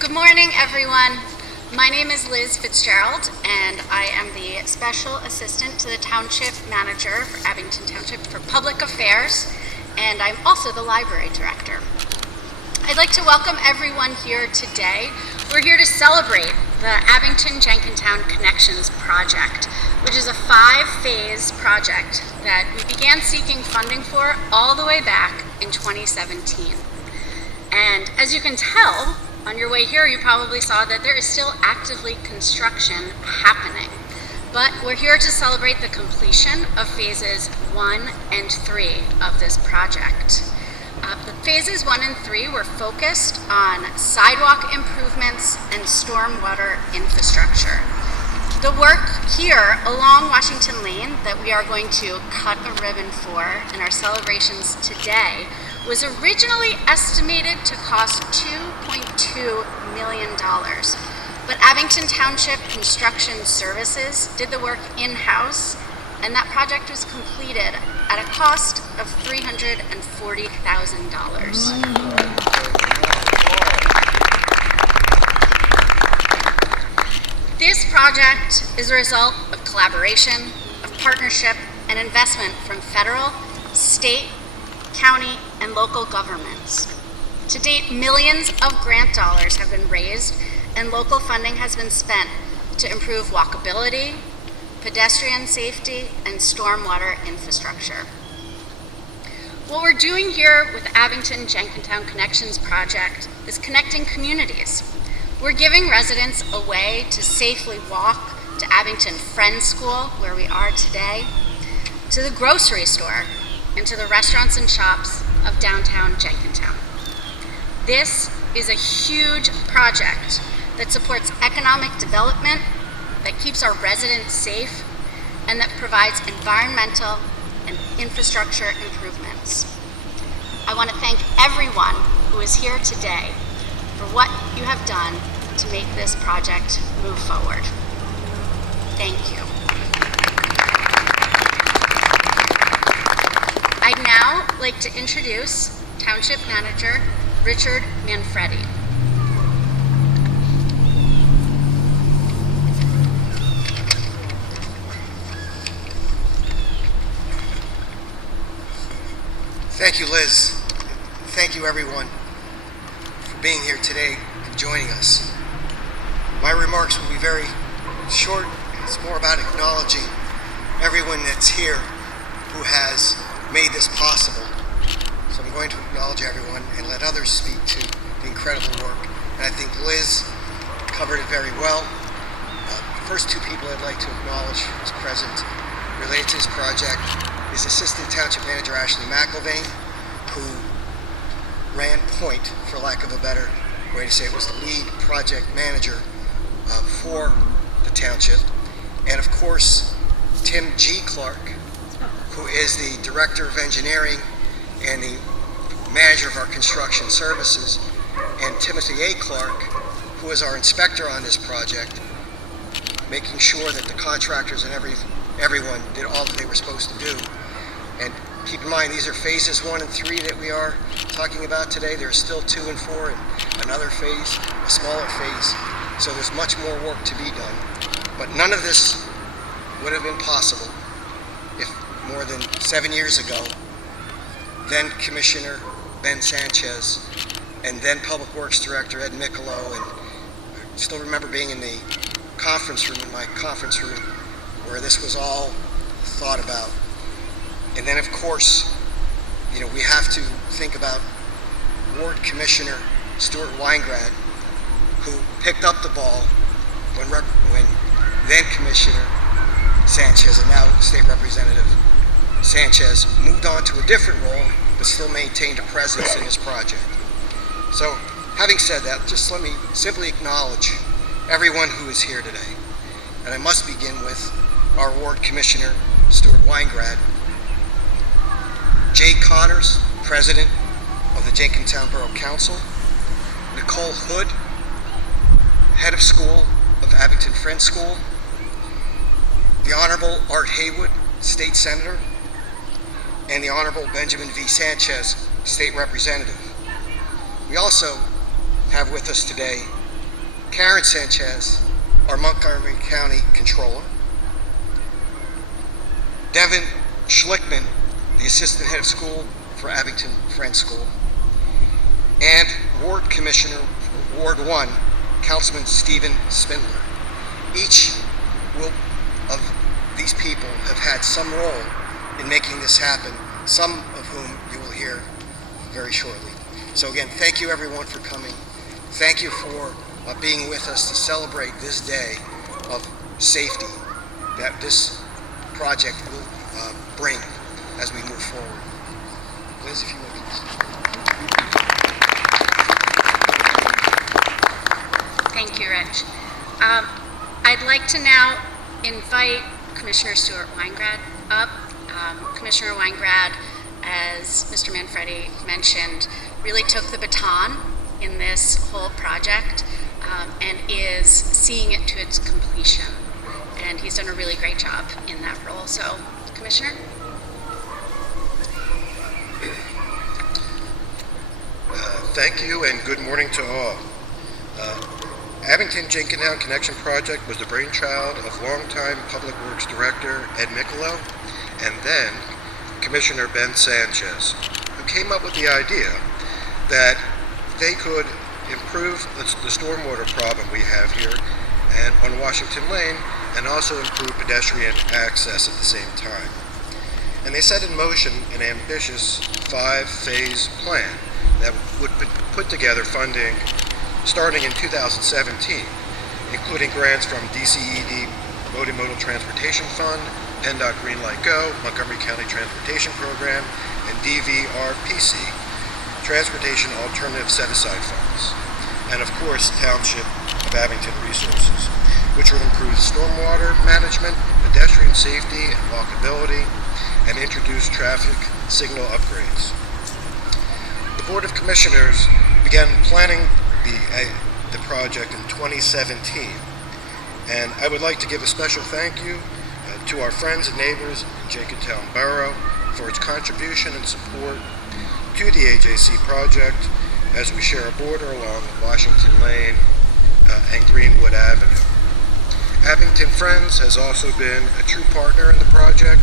Good morning, everyone. My name is Liz Fitzgerald, and I am the Special Assistant to the Township Manager for Abington Township for Public Affairs, and I'm also the Library Director. I'd like to welcome everyone here today. We're here to celebrate the Abington-Jenkintown Connections Project, which is a 5-phase project that we began seeking funding for all the way back in 2017. And as you can tell, on your way here, you probably saw that there is still actively construction happening. But we're here to celebrate the completion of phases 1 and 3 of this project. The phases 1 and 3 were focused on sidewalk improvements and stormwater infrastructure. The work here along Washington Lane that we are going to cut a ribbon for in our celebrations today was originally estimated to cost $2.2 million. But Abington Township Construction Services did the work in-house, and that project was completed at a cost of $340,000. This project is a result of collaboration, of partnership, and investment from federal, state, county, and local governments. To date, millions of grant dollars have been raised and local funding has been spent to improve walkability, pedestrian safety, and stormwater infrastructure. What we're doing here with Abington-Jenkintown Connections Project is connecting communities. We're giving residents a way to safely walk to Abington Friends School, where we are today, to the grocery store, and to the restaurants and shops of downtown Jenkintown. This is a huge project that supports economic development, that keeps our residents safe, and that provides environmental and infrastructure improvements. I want to thank everyone who is here today for what you have done to make this project move forward. Thank you. I'd now like to introduce Township Manager Richard Manfredi. Thank you, Liz. Thank you, everyone, for being here today and joining us. My remarks will be very short. It's more about acknowledging everyone that's here who has made this possible. So I'm going to acknowledge everyone and let others speak to the incredible work. And I think Liz covered it very well. The first two people I'd like to acknowledge who's present related to this project is Assistant Township Manager Ashley McIlvain, who ran point, for lack of a better way to say it, was the lead project manager for the township. And of course, Tim G. Clark, who is the Director of Engineering and the Manager of our Construction Services, and Timothy A. Clark, who is our inspector on this project, making sure that the contractors and everyone did all that they were supposed to do. And keep in mind, these are phases 1 and 3 that we are talking about today. There's still 2 and 4 and another phase, a smaller phase. So there's much more work to be done. But none of this would have been possible if more than 7 years ago, then Commissioner Ben Sanchez and then Public Works Director Ed Michelow, and I still remember being in the conference room, in my conference room, where this was all thought about. And then, of course, we have to think about Ward Commissioner Stuart Weingrad, who picked up the ball when then Commissioner Sanchez and now State Representative Sanchez moved on to a different role, but still maintained a presence in this project. So, having said that, just let me simply acknowledge everyone who is here today. And I must begin with our Ward Commissioner, Stuart Weingrad, Jay Connors, President of the Jenkintown Borough Council, Nicole Hood, Head of School of Abington Friends School, the Honorable Art Haywood, State Senator, and the Honorable Benjamin V. Sanchez, State Representative. We also have with us today Karen Sanchez, our Montgomery County Controller, Devin Schlickman, the Assistant Head of School for Abington Friends School, and Ward Commissioner for Ward 1, Councilman Stephen Spindler. Each of these people have had some role in making this happen, some of whom you will hear very shortly. So again, thank you everyone for coming. Thank you for being with us to celebrate this day of safety that this project will bring as we move forward. Liz, if you would please. Thank you, Rich. I'd like to now invite Commissioner Stuart Weingrad up. Commissioner Weingrad, as Mr. Manfredi mentioned, really took the baton in this whole project and is seeing it to its completion. And he's done a really great job in that role. So, Commissioner? Thank you and good morning to all. Abington-Jenkintown Connection Project was the brainchild of longtime Public Works Director Ed Micolo and then Commissioner Ben Sanchez, who came up with the idea that they could improve the stormwater problem we have here and on Washington Lane and also improve pedestrian access at the same time. And they set in motion an ambitious 5-phase plan that would put together funding starting in 2017, including grants from DCED Multimodal Transportation Fund, PennDOT Green Light Go, Montgomery County Transportation Program, and DVRPC, Transportation Alternative Set-Aside Funds, and of course, Township of Abington Resources, which will improve stormwater management, pedestrian safety and walkability, and introduce traffic signal upgrades. The Board of Commissioners began planning the project in 2017, and I would like to give a special thank you to our friends and neighbors in Jenkintown Borough for its contribution and support to the AJC project as we share a border along Washington Lane and Greenwood Avenue. Abington Friends has also been a true partner in the project,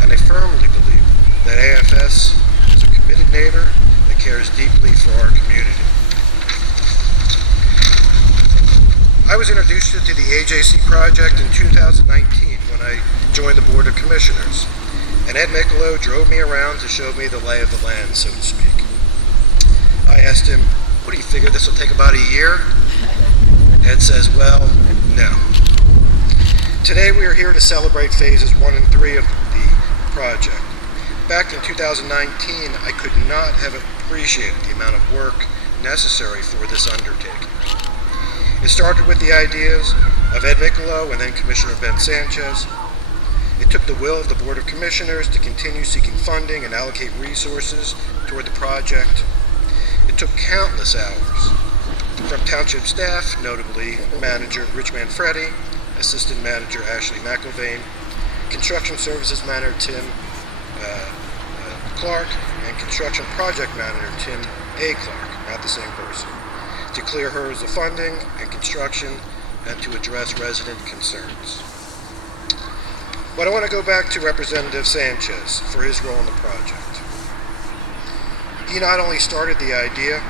and I firmly believe that AFS is a committed neighbor that cares deeply for our community. I was introduced to the AJC project in 2019 when I joined the Board of Commissioners, and Ed Micolo drove me around to show me the lay of the land, so to speak. I asked him, what do you figure this will take about a year? Ed says, well, no. Today we are here to celebrate phases 1 and 3 of the project. Back in 2019, I could not have appreciated the amount of work necessary for this undertaking. It started with the ideas of Ed Micolo and then Commissioner Ben Sanchez. It took the will of the Board of Commissioners to continue seeking funding and allocate resources toward the project. It took countless hours from township staff, notably Manager Rich Manfredi, Assistant Manager Ashley McIlvain, Construction Services Manager Tim Clark, and Construction Project Manager Tim A. Clark, not the same person, to clear hurdles of funding and construction and to address resident concerns. But I want to go back to Representative Sanchez for his role in the project. He not only started the idea,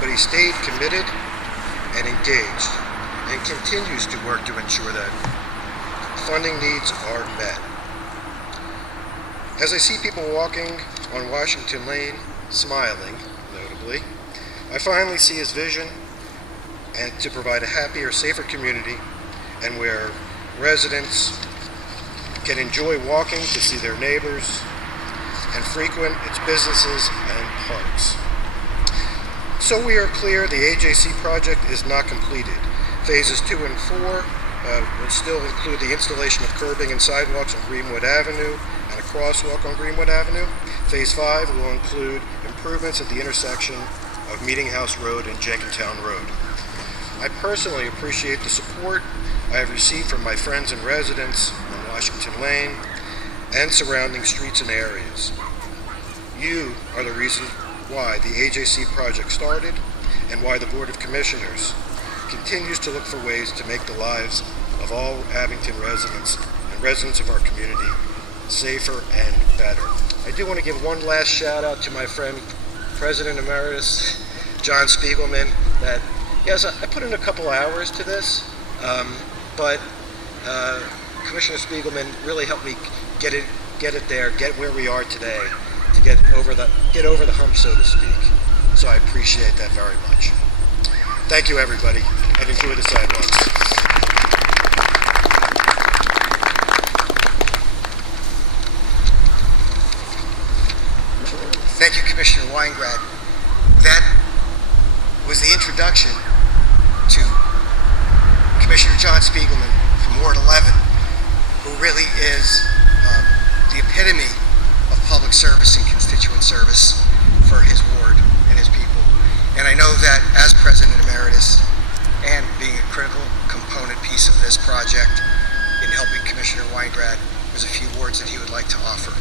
but he stayed committed and engaged and continues to work to ensure that funding needs are met. As I see people walking on Washington Lane, smiling, notably, I finally see his vision and to provide a happier, safer community and where residents can enjoy walking to see their neighbors and frequent its businesses and parks. So we are clear the AJC project is not completed. Phases 2 and 4 will still include the installation of curbing and sidewalks on Greenwood Avenue and a crosswalk on Greenwood Avenue. Phase 5 will include improvements at the intersection of Meeting House Road and Jenkintown Road. I personally appreciate the support I have received from my friends and residents on Washington Lane and surrounding streets and areas. You are the reason why the AJC project started and why the Board of Commissioners continues to look for ways to make the lives of all Abington residents and residents of our community safer and better. I do want to give one last shout out to my friend, President Emeritus John Spiegelman, that yes, I put in a couple hours to this, but Commissioner Spiegelman really helped me get it there, get where we are today, to get over the hump, so to speak. So I appreciate that very much. Thank you, everybody, and enjoy the sidewalks. Thank you, Commissioner Weingrad. That was the introduction to Commissioner John Spiegelman from Ward 11, who really is the epitome of public service and constituent service for his ward and his people. And I know that as President Emeritus and being a critical component piece of this project in helping Commissioner Weingrad, there's a few words that he would like to offer.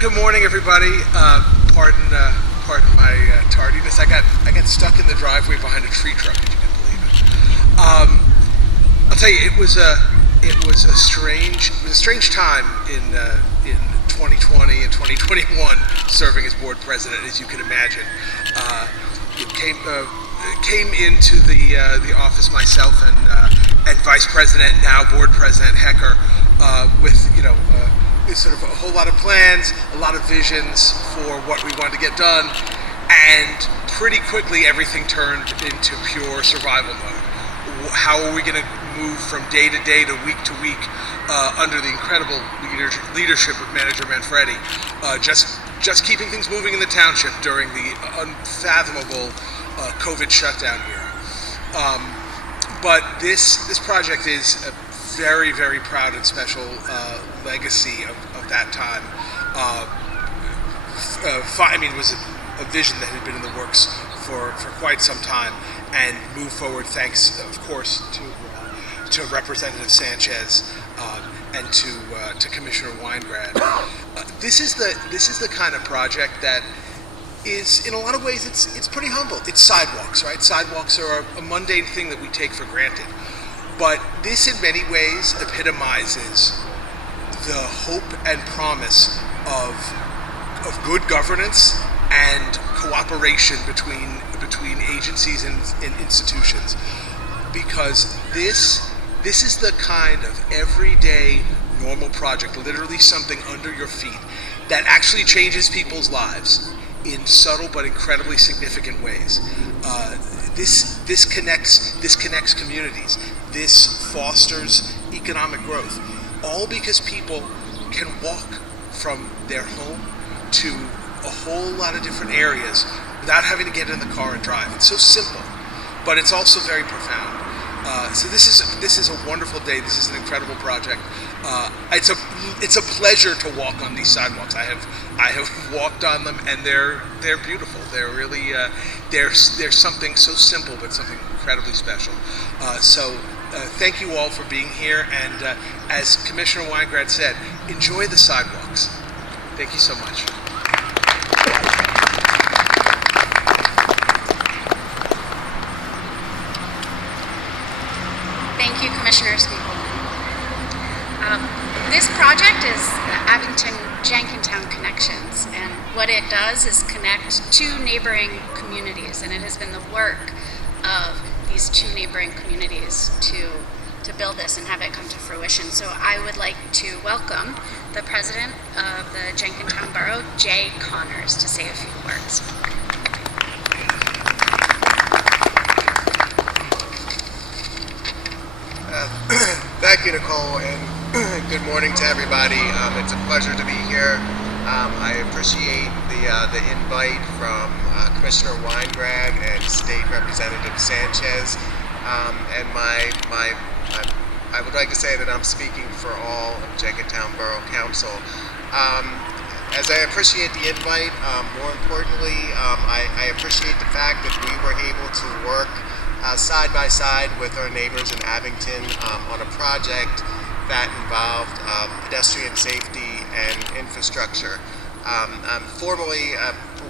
Good morning, everybody. Pardon my tardiness. I got stuck in the driveway behind a tree truck. If you can believe it. I'll tell you, it was a strange time in 2020 and 2021 serving as board president, as you can imagine. It came into the office myself and Vice President, now Board President Hecker, with sort of a whole lot of plans, a lot of visions for what we wanted to get done, and pretty quickly everything turned into pure survival mode. How are we going to move from day to day to week under the incredible leadership of Manager Manfredi, just keeping things moving in the township during the unfathomable COVID shutdown era. But this project is a very, very proud and special legacy of that time. It was a vision that had been in the works for quite some time, and moved forward thanks, of course, to Representative Sanchez and to Commissioner Weingrad. This is the kind of project that is, in a lot of ways, it's pretty humble. It's sidewalks, right? Sidewalks are a mundane thing that we take for granted. But this, in many ways, epitomizes the hope and promise of good governance and cooperation between agencies and institutions. Because this is the kind of everyday, normal project, literally something under your feet, that actually changes people's lives in subtle but incredibly significant ways. This connects communities. This fosters economic growth, all because people can walk from their home to a whole lot of different areas without having to get in the car and drive. It's so simple, but it's also very profound. So this is a wonderful day. This is an incredible project. It's a pleasure to walk on these sidewalks. I have walked on them, and they're beautiful. They're really there's something so simple, but something incredibly special. Thank you all for being here, and as Commissioner Weingrad said, enjoy the sidewalks. Thank you so much. Thank you, Commissioner Spiegelman. This project is the Abington-Jenkintown Connections, and what it does is connect two neighboring communities, and it has been the work of these two neighboring communities to build this and have it come to fruition. So I would like to welcome the president of the Jenkintown Borough, Jay Connors, to say a few words. Thank you, Nicole, and good morning to everybody. It's a pleasure to be here. I appreciate the invite from Commissioner Weingrad and State Representative Sanchez, and I would like to say that I'm speaking for all of Jenkintown Borough Council. As I appreciate the invite, more importantly, I appreciate the fact that we were able to work side side by side with our neighbors in Abington on a project that involved pedestrian safety and infrastructure. Formally,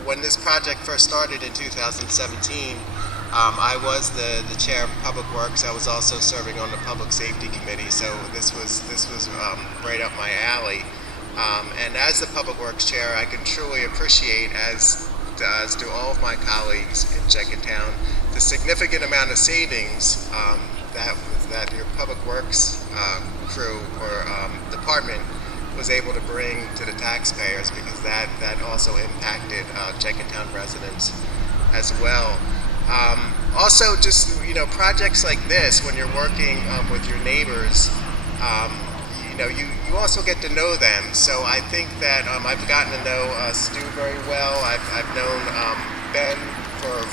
when this project first started in 2017, I was the chair of Public Works. I was also serving on the Public Safety Committee, so this was right up my alley. And as the Public Works Chair, I can truly appreciate, as do all of my colleagues in Jenkintown, the significant amount of savings that your Public Works crew or department was able to bring to the taxpayers, because that also impacted Jenkintown residents as well. Also, just projects like this, when you're working with your neighbors, you also get to know them. So I think that I've gotten to know Stu very well. I've known Ben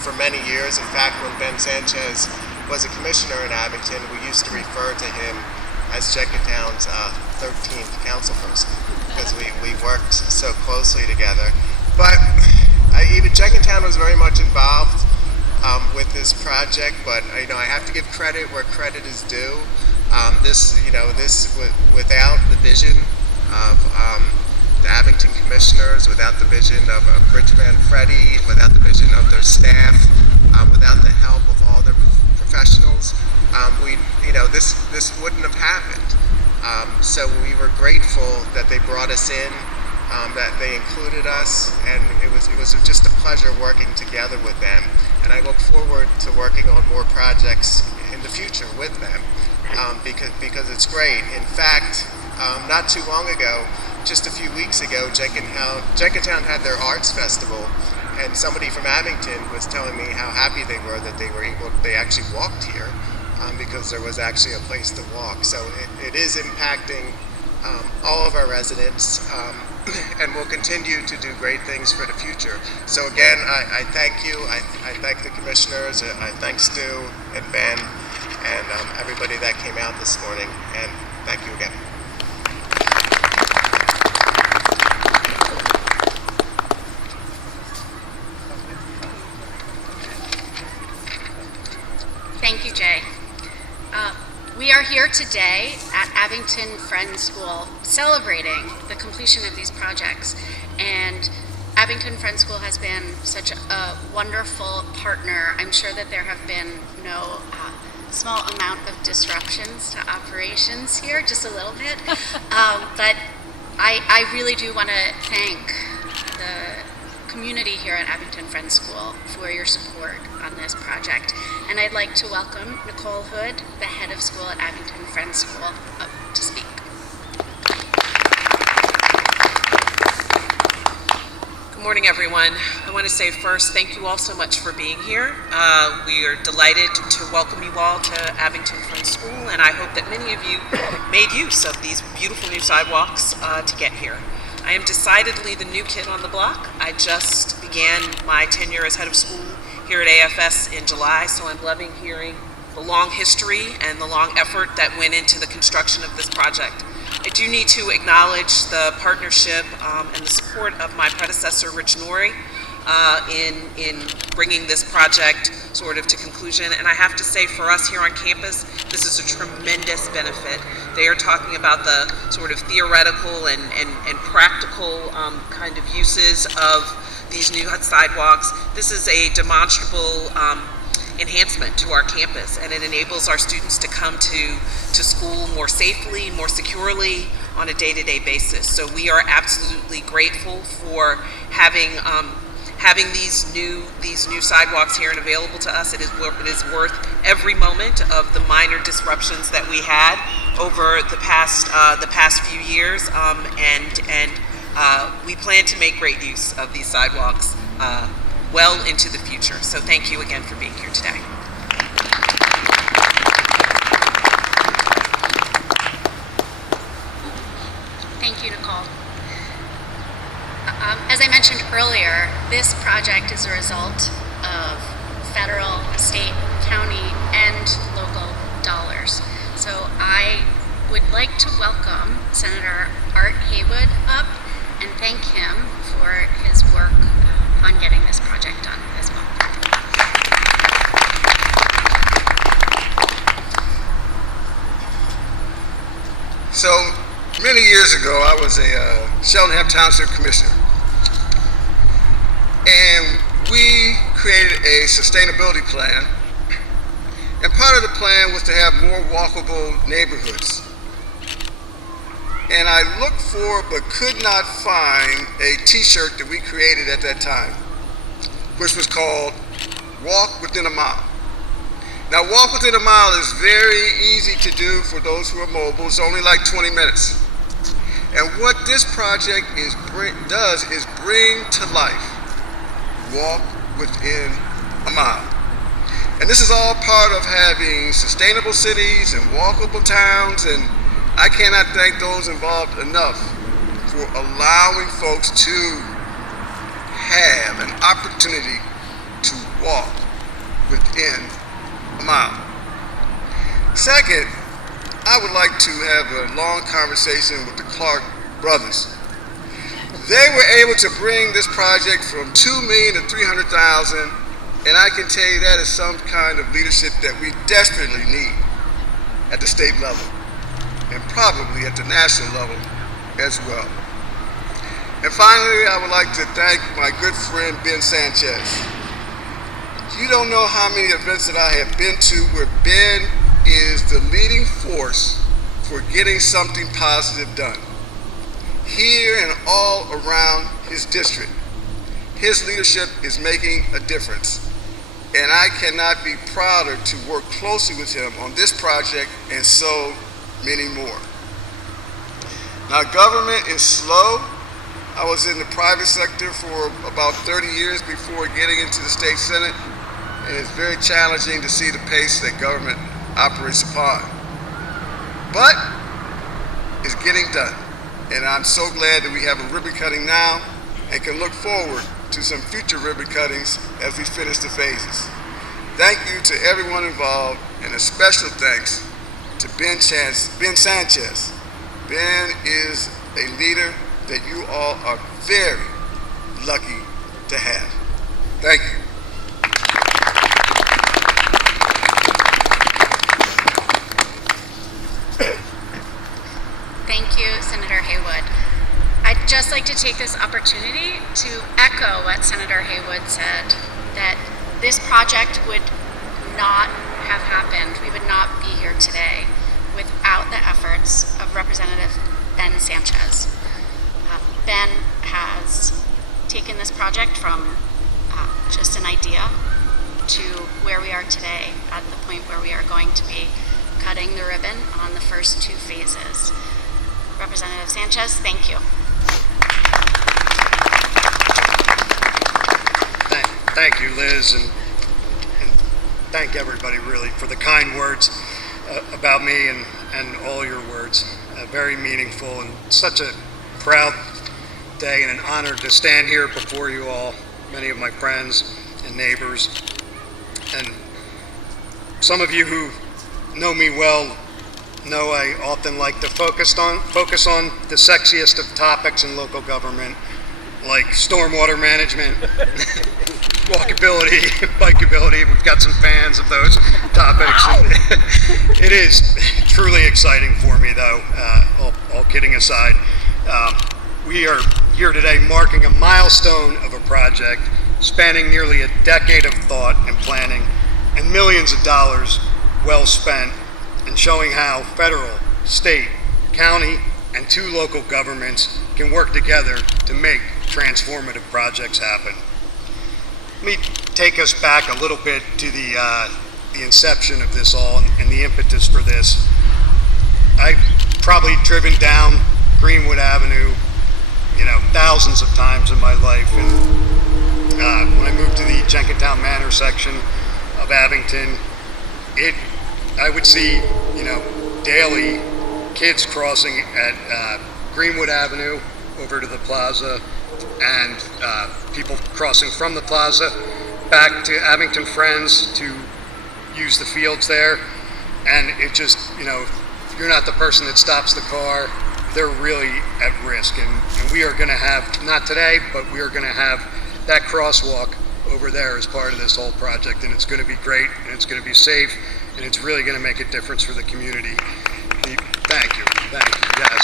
for many years. In fact, when Ben Sanchez was a commissioner in Abington, we used to refer to him as Jenkintown's 13th councilperson, because we worked so closely together. But even Jenkintown was very much involved with this project, but I have to give credit where credit is due. This without the vision of the Abington commissioners, without the vision of Rich Manfredi, without the vision of their staff, without the help of all their professionals, this wouldn't have happened. So we were grateful that they brought us in, that they included us, and it was just a pleasure working together with them. And I look forward to working on more projects in the future with them, because it's great. In fact, not too long ago, just a few weeks ago, Jenkintown had their arts festival, and somebody from Abington was telling me how happy they were that they actually walked here, because there was actually a place to walk. So it is impacting all of our residents, and we'll continue to do great things for the future. So again, I thank you. I thank the commissioners. I thank Stu and Ben and everybody that came out this morning. And thank you again. Thank you, Jay. We are here today at Abington Friends School celebrating the completion of these projects. And Abington Friends School has been such a wonderful partner. I'm sure that there have been no small amount of disruptions to operations here, just a little bit. But I really do want to thank the community here at Abington Friends School for your support on this project. And I'd like to welcome Nicole Hood, the head of school at Abington Friends School, up to speak. Good morning, everyone. I want to say first, thank you all so much for being here. We are delighted to welcome you all to Abington Friends School, and I hope that many of you made use of these beautiful new sidewalks to get here. I am decidedly the new kid on the block. I just began my tenure as head of school here at AFS in July, so I'm loving hearing the long history and the long effort that went into the construction of this project. I do need to acknowledge the partnership and the support of my predecessor, Rich Norrie, in bringing this project sort of to conclusion. And I have to say, for us here on campus, this is a tremendous benefit. They are talking about the sort of theoretical and practical kind of uses of these new sidewalks. This is a demonstrable enhancement to our campus, and it enables our students to come to school more safely, more securely on a day-to-day basis. So we are absolutely grateful for having these new sidewalks here and available to us. It is worth every moment of the minor disruptions that we had over the past few years, and we plan to make great use of these sidewalks well into the future. So thank you again for being here today. Thank you, Nicole. As I mentioned earlier, this project is a result of federal, state, county, and local dollars. So I would like to welcome Senator Art Haywood up and thank him for his work on getting this project done as well. So many years ago, I was a Cheltenham Township Commissioner, and we created a sustainability plan, and part of the plan was to have more walkable neighborhoods. And I looked for but could not find a t-shirt that we created at that time, which was called Walk Within a Mile. Now, walk within a mile is very easy to do for those who are mobile. It's only like 20 minutes. And what this project does is bring to life Walk Within a Mile. And this is all part of having sustainable cities and walkable towns, and I cannot thank those involved enough for allowing folks to have an opportunity to walk within a mile. Second, I would like to have a long conversation with the Clark brothers. They were able to bring this project from $2 million to $300,000, and I can tell you that is some kind of leadership that we desperately need at the state level, and probably at the national level as well. And finally, I would like to thank my good friend Ben Sanchez. You don't know how many events that I have been to where Ben is the leading force for getting something positive done. Here and all around his district, his leadership is making a difference. And I cannot be prouder to work closely with him on this project and so many more. Now, government is slow. I was in the private sector for about 30 years before getting into the state senate, and it's very challenging to see the pace that government operates upon. But it's getting done, and I'm so glad that we have a ribbon cutting now and can look forward to some future ribbon cuttings as we finish the phases. Thank you to everyone involved, and a special thanks to Ben Sanchez. Ben is a leader that you all are very lucky to have. Thank you. Thank you, Senator Haywood. I'd just like to take this opportunity to echo what Senator Haywood said, that this project would not have happened. We would not be here today without the efforts of Representative Ben Sanchez. Ben has taken this project from just an idea to where we are today, at the point where we are going to be cutting the ribbon on the first two phases. Representative Sanchez, thank you. Thank you, Liz, and thank everybody really for the kind words about me and all your words. Very meaningful, and such a proud day and an honor to stand here before you all, many of my friends and neighbors. And some of you who know me well know I often like to focus on the sexiest of topics in local government, like stormwater management, walkability, bikeability. We've got some fans of those topics. And it is truly exciting for me, though, all kidding aside. We are here today marking a milestone of a project spanning nearly a decade of thought and planning and millions of dollars well spent, and showing how federal, state, county, and two local governments can work together to make transformative projects happen. Let me take us back a little bit to the inception of this all and the impetus for this. I've probably driven down Greenwood Avenue, thousands of times in my life, and when I moved to the Jenkintown Manor section of Abington, I would see, daily kids crossing at Greenwood Avenue over to the plaza, and people crossing from the plaza back to Abington Friends to use the fields there. And it just, if you're not the person that stops the car, they're really at risk. And we are going to have, not today, but we are going to have that crosswalk over there as part of this whole project. And it's going to be great, and it's going to be safe, and it's really going to make a difference for the community. Thank you. Thank you, yes.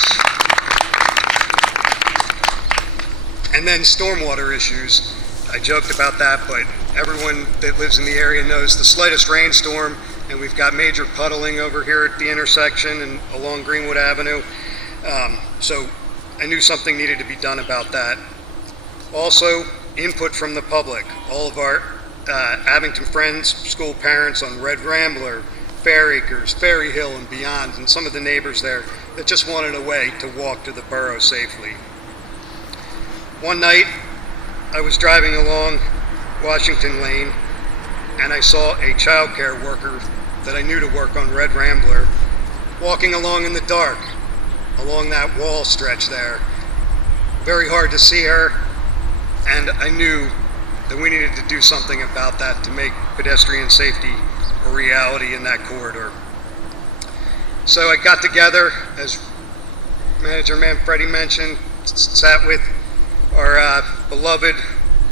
And then stormwater issues. I joked about that, but everyone that lives in the area knows the slightest rainstorm, and we've got major puddling over here at the intersection and along Greenwood Avenue. So I knew something needed to be done about that. Also, input from the public. All of our Abington Friends school parents on Red Rambler, Fair Acres, Ferry Hill, and beyond, and some of the neighbors there that just wanted a way to walk to the borough safely. One night, I was driving along Washington Lane, and I saw a child care worker that I knew to work on Red Rambler walking along in the dark, along that wall stretch there. Very hard to see her, and I knew that we needed to do something about that to make pedestrian safety a reality in that corridor. So I got together, as Manager Manfredi mentioned, sat with our beloved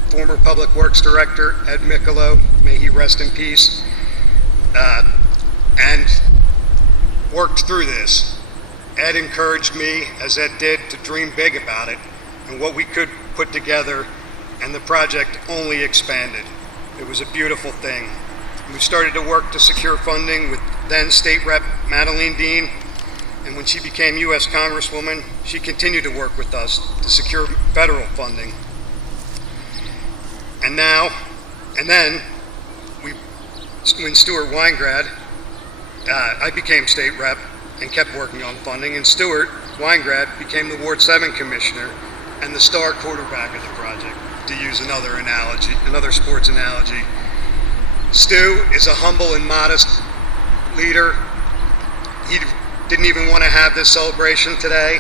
former Public Works Director, Ed Michelow, may he rest in peace, and worked through this. Ed encouraged me, as Ed did, to dream big about it and what we could put together, and the project only expanded. It was a beautiful thing. We started to work to secure funding with then State Rep Madeline Dean, and when she became U.S. Congresswoman, she continued to work with us to secure federal funding. And then, when Stuart Weingrad, I became State Rep and kept working on funding, and Stuart Weingrad became the Ward 7 Commissioner and the star quarterback of the project, to use another sports analogy. Stu is a humble and modest leader. He didn't even want to have this celebration today,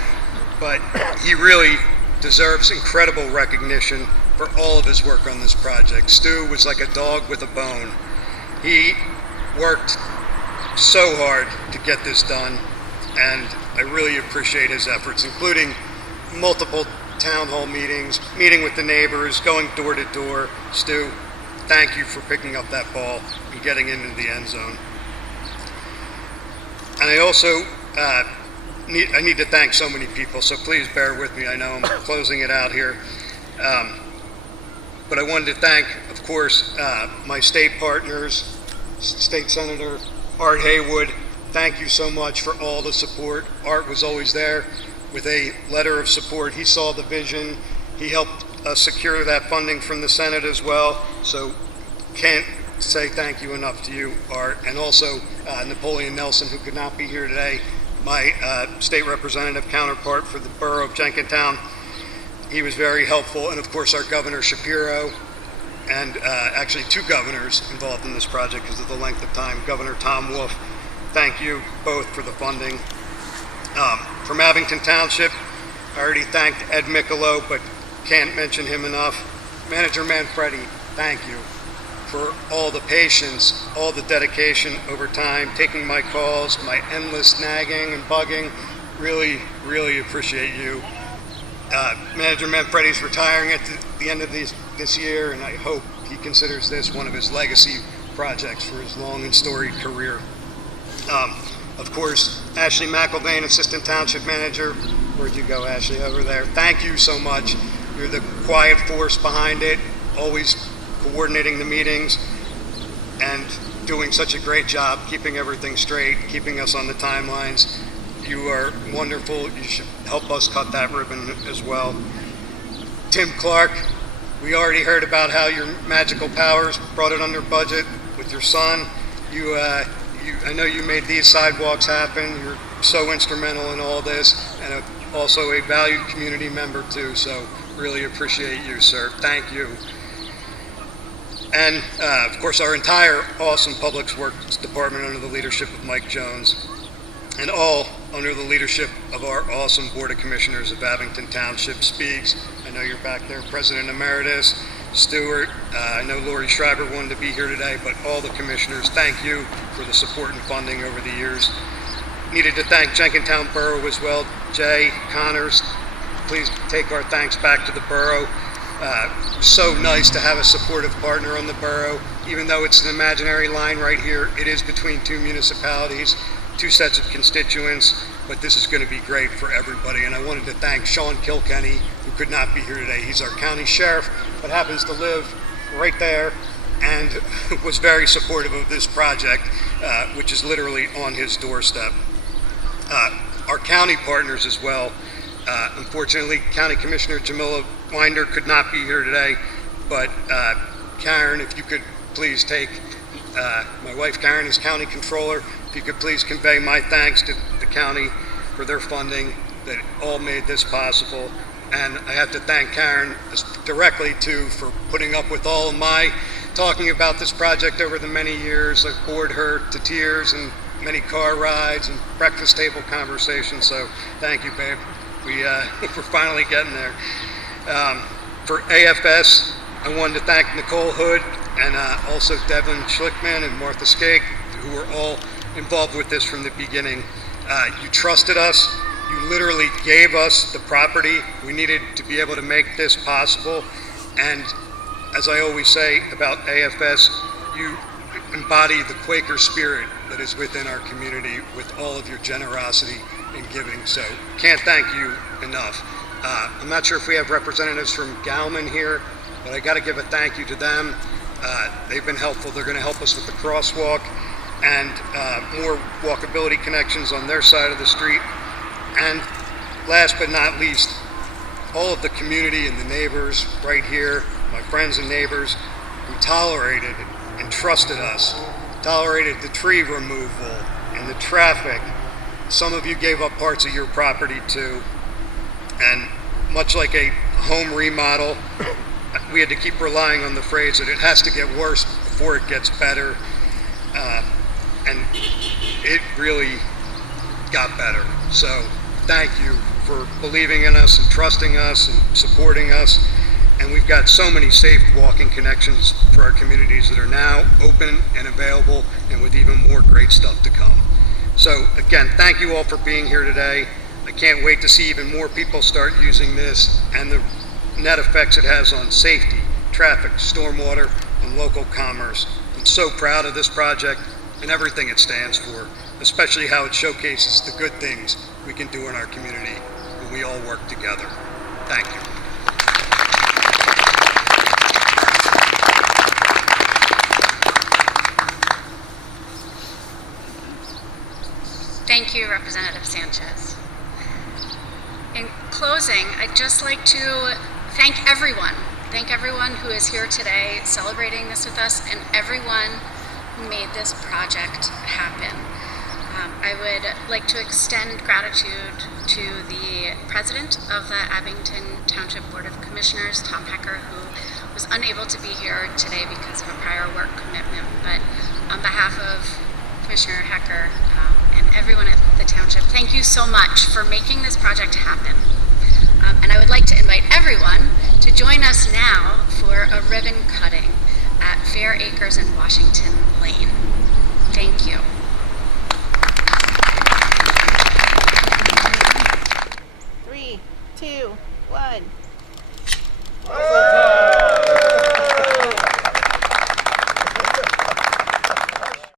but he really deserves incredible recognition for all of his work on this project. Stu was like a dog with a bone. He worked so hard to get this done, and I really appreciate his efforts, including multiple town hall meetings, meeting with the neighbors, going door to door. Stu, thank you for picking up that ball and getting into the end zone. And I also need to thank so many people, so please bear with me. I know I'm closing it out here. But I wanted to thank, of course, my state partners, State Senator Art Haywood. Thank you so much for all the support. Art was always there with a letter of support. He saw the vision. He helped us secure that funding from the Senate as well. So can't say thank you enough to you, Art. And also Napoleon Nelson, who could not be here today, my state representative counterpart for the borough of Jenkintown. He was very helpful. And of course, our Governor Shapiro, and actually two governors involved in this project because of the length of time. Governor Tom Wolf, thank you both for the funding. From Abington Township, I already thanked Ed Michelow, but can't mention him enough. Manager Manfredi, thank you for all the patience, all the dedication over time, taking my calls, my endless nagging and bugging. Really, really appreciate you. Manager Manfredi's retiring at the end of this year, and I hope he considers this one of his legacy projects for his long and storied career. Of course, Ashley McElvain, Assistant Township Manager. Where'd you go, Ashley? Over there. Thank you so much. You're the quiet force behind it, always coordinating the meetings and doing such a great job keeping everything straight, keeping us on the timelines. You are wonderful. You should help us cut that ribbon as well. Tim Clark, we already heard about how your magical powers brought it under budget with your son. I know you made these sidewalks happen. You're so instrumental in all this, and also a valued community member too, so really appreciate you, sir. Thank you. And of course, our entire awesome Public Works Department under the leadership of Mike Jones, and all under the leadership of our awesome Board of Commissioners of Abington Township. Speaks, I know you're back there, President Emeritus, Stewart, I know Lori Schreiber wanted to be here today, but all the commissioners, thank you for the support and funding over the years. Needed to thank Jenkintown Borough as well. Jay Connors, please take our thanks back to the borough. So nice to have a supportive partner on the borough. Even though it's an imaginary line right here, it is between two municipalities. two sets of constituents, but this is going to be great for everybody. And I wanted to thank Sean Kilkenny, who could not be here today. He's our county sheriff, but happens to live right there and was very supportive of this project, which is literally on his doorstep. Our county partners as well. Unfortunately, County Commissioner Jamila Winder could not be here today, but Karen, if you could please take, my wife Karen is county controller, if you could please convey my thanks to the county for their funding that all made this possible. And I have to thank Karen directly too for putting up with all of my talking about this project over the many years. I've bored her to tears and many car rides and breakfast table conversations, so thank you, babe. We're finally getting there. For AFS, I wanted to thank Nicole Hood and also Devin Schlickman and Martha Skake, who were all involved with this from the beginning. You trusted us. You literally gave us the property we needed to be able to make this possible. And as I always say about AFS, you embody the Quaker spirit that is within our community with all of your generosity and giving. So can't thank you enough. I'm not sure if we have representatives from Galman here, but I got to give a thank you to them. They've been helpful. They're going to help us with the crosswalk and more walkability connections on their side of the street. And last but not least, all of the community and the neighbors right here, my friends and neighbors who tolerated and trusted us, tolerated the tree removal and the traffic. Some of you gave up parts of your property too. And much like a home remodel, we had to keep relying on the phrase that it has to get worse before it gets better. And it really got better. So thank you for believing in us and trusting us and supporting us. And we've got so many safe walking connections for our communities that are now open and available, and with even more great stuff to come. So again, thank you all for being here today. I can't wait to see even more people start using this and the net effects it has on safety, traffic, stormwater, and local commerce. I'm so proud of this project and everything it stands for, especially how it showcases the good things we can do in our community when we all work together. Thank you. Thank you, Representative Sanchez. In closing, I'd just like to thank everyone who is here today celebrating this with us and everyone who made this project happen. I would like to extend gratitude to the president of the Abington Township Board of Commissioners, Tom Hecker, who was unable to be here today because of a prior work commitment. But on behalf of Commissioner Hecker and everyone at the township, thank you so much for making this project happen. And I would like to invite everyone to join us now for a ribbon cutting at Fair Acres and Washington Lane. Thank you. Three, two, one.